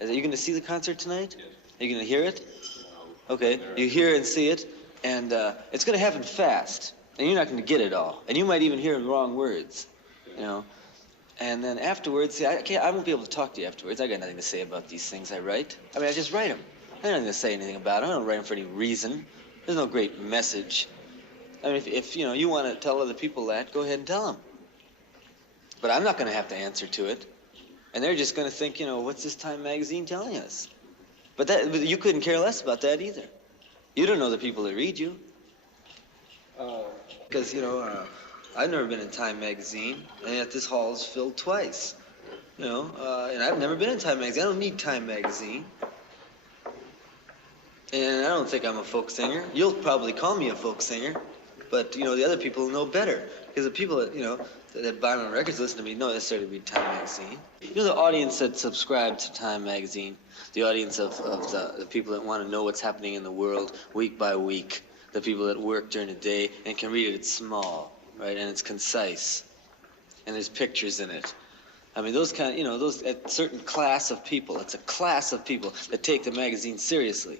Are you going to see the concert tonight? Yes. Are you going to hear it? No. Okay. You hear and see it, and it's going to happen fast, and you're not going to get it all, and you might even hear the wrong words, you know. And then afterwards, see, I won't be able to talk to you afterwards. I got nothing to say about these things I write. I mean, I just write them. I have nothing to say anything about them. I don't write them for any reason. There's no great message. I mean, if you know, you want to tell other people that, go ahead and tell them. But I'm not going to have to answer to it. And they're just going to think, you know, what's this Time magazine telling us? But you couldn't care less about that either. You don't know the people that read you. Because, you know, I've never been in Time magazine, and yet this hall is filled twice. You know, and I've never been in Time magazine. I don't need Time magazine. And I don't think I'm a folk singer. You'll probably call me a folk singer, but, you know, the other people know better. Because the people that, you know, that buy my records listen to me don't necessarily read Time magazine. You know, the audience that subscribe to Time magazine, the audience of the people that want to know what's happening in the world week by week, the people that work during the day and can read it, it's small, right, and it's concise, and there's pictures in it. I mean, those kind of, you know, those, a certain class of people, it's a class of people that take the magazine seriously.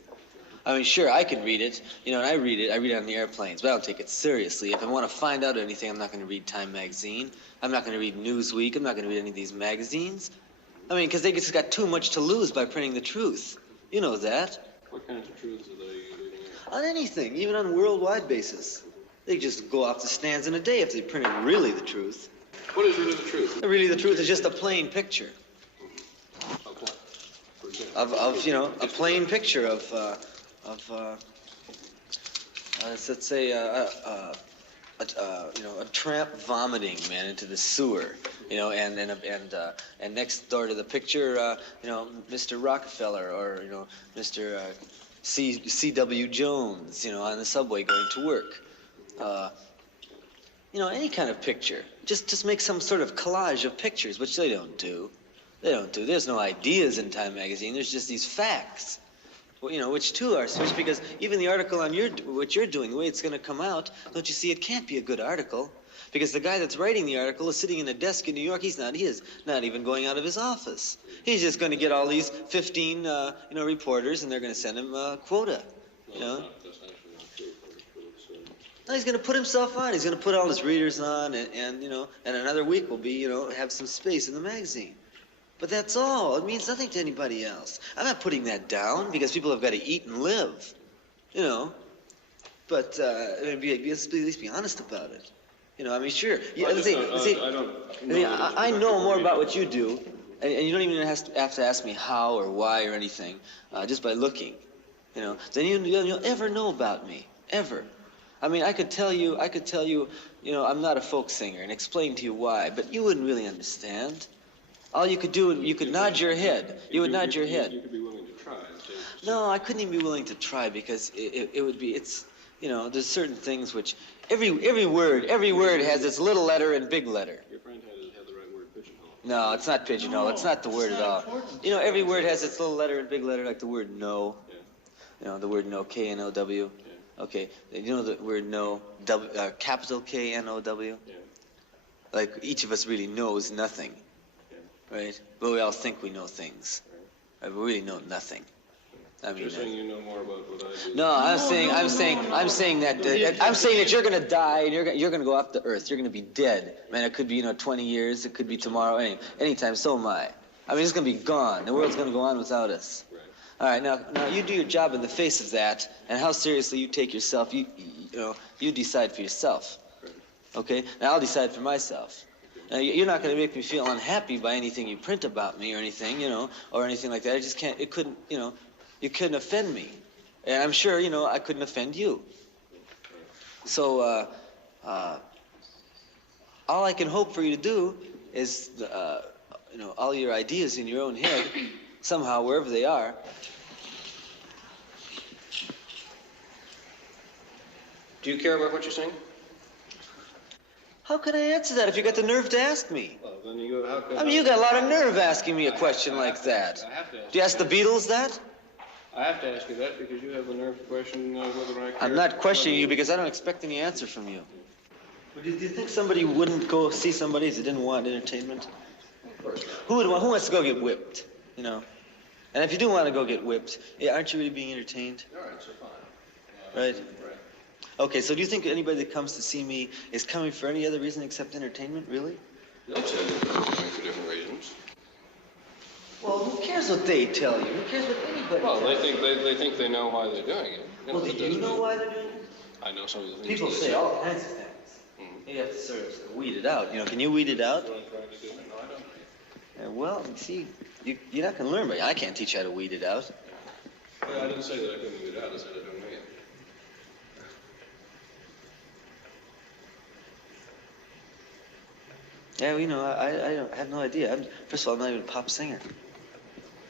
I mean, sure, I can read it, you know, and I read it on the airplanes, but I don't take it seriously. If I want to find out anything, I'm not going to read Time magazine. I'm not going to read Newsweek. I'm not going to read any of these magazines. I mean, because they just got too much to lose by printing the truth. You know that. What kinds of truths are they reading? On anything, even on a worldwide basis. They just go off the stands in a day if they printed really the truth. What is really the truth? Really the truth is just a plain picture. Of what? For example? Of you know, a plain picture of let's say, you know, a tramp vomiting, man, into the sewer, you know, and next door to the picture, you know, Mr. Rockefeller or, you know, Mr. C.W. Jones, you know, on the subway going to work. You know, any kind of picture. Just make some sort of collage of pictures, which they don't do. They don't do. There's no ideas in Time magazine. There's just these facts. Well, you know, which too are switched, because even the article on what you're doing, the way it's going to come out, don't you see, it can't be a good article, because the guy that's writing the article is sitting in a desk in New York. He is not even going out of his office. He's just going to get all these 15, you know, reporters, and they're going to send him a quota, you know. That's actually not true, but it's, No, he's going to put himself on. He's going to put all his readers on, and you know, and another week will be, you know, have some space in the magazine. But that's all. It means nothing to anybody else. I'm not putting that down because people have got to eat and live, you know. But at least be honest about it. You know, I mean, sure. I know more about what you do, and you don't even have to ask me how or why or anything, just by looking, you know. Then you'll ever know about me, ever. I mean, I could tell you, you know, I'm not a folk singer and explain to you why, but you wouldn't really understand. All you could do, you could nod your head. You would nod your head. You could be willing to try. No, I couldn't even be willing to try because it would be, it's, you know, there's certain things which, every word has its little letter and big letter. Your friend had the right word, pigeonhole. No, it's not pigeonhole. No, it's not the word at all. You know, every word has its little letter and big letter, like the word no. Yeah. You know, the word no, K-N-O-W. Yeah. Okay, you know the word no, capital K-N-O-W? Yeah. Like each of us really knows nothing. Right? But we all think we know things. Right? But we really know nothing. I mean, you're saying you know more about what I do. No, I'm saying that you're going to die and you're going to go off the earth. You're going to be dead. Man, it could be, you know, 20 years. It could be tomorrow. Anytime. So am I. I mean, it's going to be gone. The world's going to go on without us. Right. All right. Now you do your job in the face of that, and how seriously you take yourself. You know, you decide for yourself. Right. Okay. Now I'll decide for myself. Now, you're not going to make me feel unhappy by anything you print about me or anything, you know, or anything like that. I just can't, it couldn't, you know, you couldn't offend me. And I'm sure, you know, I couldn't offend you. So, all I can hope for you to do is, you know, all your ideas in your own head, somehow, wherever they are. Do you care about what you're saying? How can I answer that if you got the nerve to ask me? Well, then you go, how can I mean, you got a lot of nerve asking me a question like that. I have to ask Do you ask the Beatles that? I have to ask you that because you have the nerve to question whether I care. I'm not questioning you because I don't expect any answer from you. Do you think somebody wouldn't go see somebody if they didn't want entertainment? Of course not. Who wants to go get whipped? You know, And if you do want to go get whipped, aren't you really being entertained? All right, so fine. Right. Right. Okay, so do you think anybody that comes to see me is coming for any other reason except entertainment, really? They'll tell you they're coming for different reasons. Well, who cares what they tell you? Who cares what anybody Well, tells they you? think they know why they're doing it. Well, do that you doesn't know mean- why they're doing it? I know some of the things. People they say all kinds of things. You have to sort of weed it out. You know, can you weed it out? That's what I'm trying to do. No, I don't. Well, see, you're not going to learn, but I can't teach you how to weed it out. Well, I didn't say that I couldn't get it out. I said I don't know yet. Yeah, well, you know, I have no idea. First of all, I'm not even a pop singer.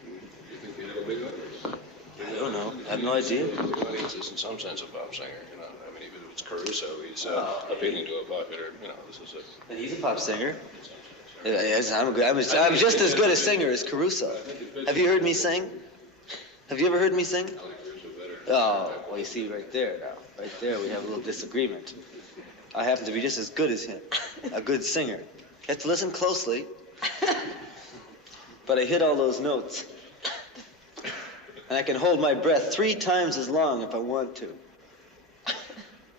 You think you have a big audience? I don't know. I have no idea. The audience is in some sense a pop singer. You know, I mean, even if it's Caruso, he's appealing to a popular. You know, this is a. And he's a pop singer. In some sense. Yes, I'm just as good a singer as Caruso. Have you heard me sing? Have you ever heard me sing? I like Caruso better. Oh, well, you see right there now. Right there, we have a little disagreement. I happen to be just as good as him, a good singer. You have to listen closely. But I hit all those notes. And I can hold my breath 3 times as long if I want to.